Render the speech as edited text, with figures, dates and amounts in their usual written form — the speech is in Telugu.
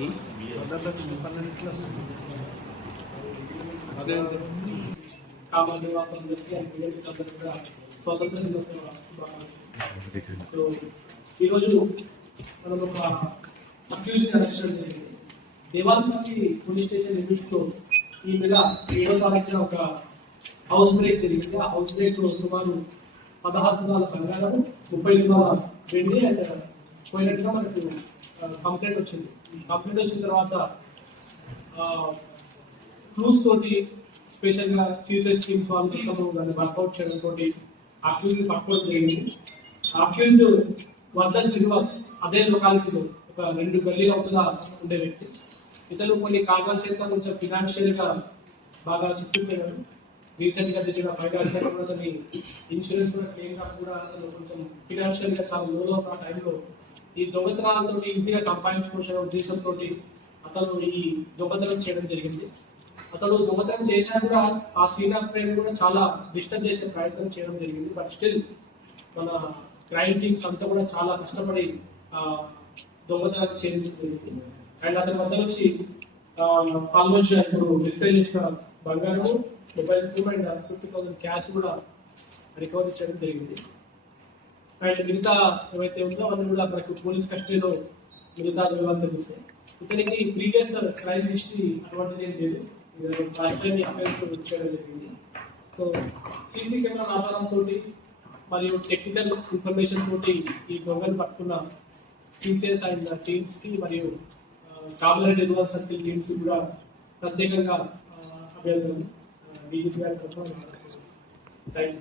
ఈరోజు మనం ఒక అక్యూజ్డ్ అరెస్ట్ జరిగింది. దేవాలపల్లి పోలీస్ స్టేషన్ లిమిట్స్ లో ఈ మీద 7వ తారీఖున ఒక హౌస్ బ్రేక్ జరిగింది. ఆ హౌస్ బ్రేక్ లో సుమారు 16 తులాల బంగారం, 30 తులాల వెండి అండ్ పోయినట్టుగా మనకు కంప్లైంట్ వచ్చింది. ఈ కంప్లైంట్ వచ్చిన తర్వాత క్లూస్ తోటి స్పెషల్ గా సీసీఎస్ టీమ్స్ వాళ్ళు దాన్ని వర్కౌట్ చేయడం తోటి అక్యూజ్ పట్టుకోవడం జరిగింది. అక్యూజ్ వర్ధన్ శ్రీనివాస్ అదే లొకాలిటీలో ఒక 2 గల్లీల అవుతుందా ఉండే వ్యక్తి. ఇతను కొన్ని కారణాల చేత కొంచెం ఫినాన్షియల్ గా బాగా చిక్కుపోయాడు. రీసెంట్ గా తెచ్చిన 5 లక్షల కూడా ఇన్సూరెన్స్ కూడా క్లెయిమ్ కూడా అతను కొంచెం ఫినాన్షియల్ గా చాలా లోలో ఉన్న టైంలో ఈ దొంగతనాలతో ఈజీగా సంపాదించుకునే ఉద్దేశంతో అతను ఈ దొంగతనం చేయడం జరిగింది. అతను దొంగతనం చేసినా కూడా ఆ సీన్ ఆఫ్ క్రైమ్ కూడా చాలా డిస్టర్బ్ చేసే ప్రయత్నం చేయడం జరిగింది. బట్ స్టిల్ మన క్రైమ్ టీమ్స్ అంతా కూడా చాలా కష్టపడి దొంగతనం చేయడం జరిగింది. అండ్ అతని వద్ద నుంచి ఆల్మోస్ట్ ఇప్పుడు డిస్ప్లే చేసిన బంగారం, మొబైల్ ఫోన్ అండ్ 50,000 క్యాష్ కూడా రికవరీ చేయడం జరిగింది. అండ్ మిగతా ఏవైతే ఉందో అవన్నీ కూడా మనకు పోలీస్ కస్టడీలో మిగతా వివరాలు తెలుస్తాయి. ఇతనికి ప్రీవియస్ క్రైమ్ హిస్టరీ అటువంటిది ఏం లేదు. అఫెన్స్ చేయడం జరిగింది. సో సీసీ కెమెరా ఆధారంతో మరియు టెక్నికల్ ఇన్ఫర్మేషన్ తోటి ఈ దొంగను పట్టుకున్న సిసిఎస్ అండ్ టీమ్స్ కి మరియు కామరెడ్డి రూరల్ సర్కిల్ టీమ్స్ కూడా ప్రత్యేకంగా అభ్యర్థులు డీజీపీ గారి తరఫున థ్యాంక్ యూ.